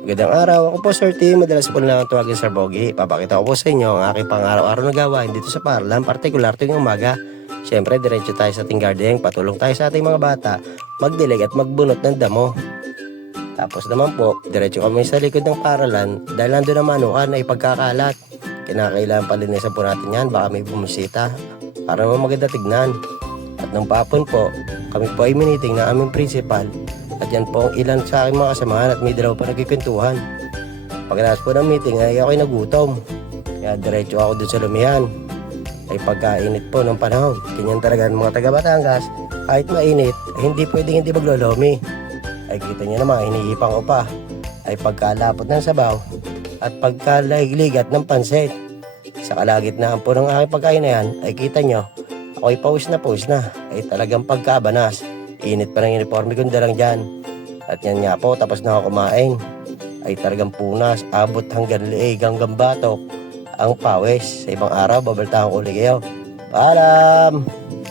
Magandang araw, ako po Sir T. Madalas po lang tuwagin Sir Bogi. Papakita ko po sa inyo ang aking pang-araw-araw na gawain dito sa Parlan, partikular tuwing umaga. Siyempre, diretso tayo sa ating garden, patulong tayo sa ating mga bata, magdilig at magbunot ng damo. Tapos naman po, diretso kami sa likod ng paralan dahil nandun ang manukan ay pagkakalat. Kinakailangan palinisan po natin yan, baka may bumisita para naman maganda tignan. At nung papon po, kami po ay miniting na aming principal at yan po ang ilan sa aking mga kasamahan at may dalawa pa nagkikwentuhan. Pagkatapos po ng meeting ay ako'y nagutom. Kaya diretso ako dun sa lumihan. Ay pagkainit po ng panahon. Ganyan talaga ng mga taga Batangas. Kahit mainit, ay hindi pwedeng hindi maglolomi. Ay kita niyo naman, hinihipang ko pa. Ay pagkalapot ng sabaw at pagkalagligat ng pansit. Sa kalagitnaan po ng aking pagkain na yan, ay kita nyo, ako'y pawis na pawis na. Ay talagang pagkabanas. Init pa ng uniforme ko lang dyan. At yan nga po, tapos na ako kumain. Ay talagang punas, abot hanggang leeg, hanggang batok. Ang pawis. Sa ibang araw, babaltahan ko ulit kayo. Paalam!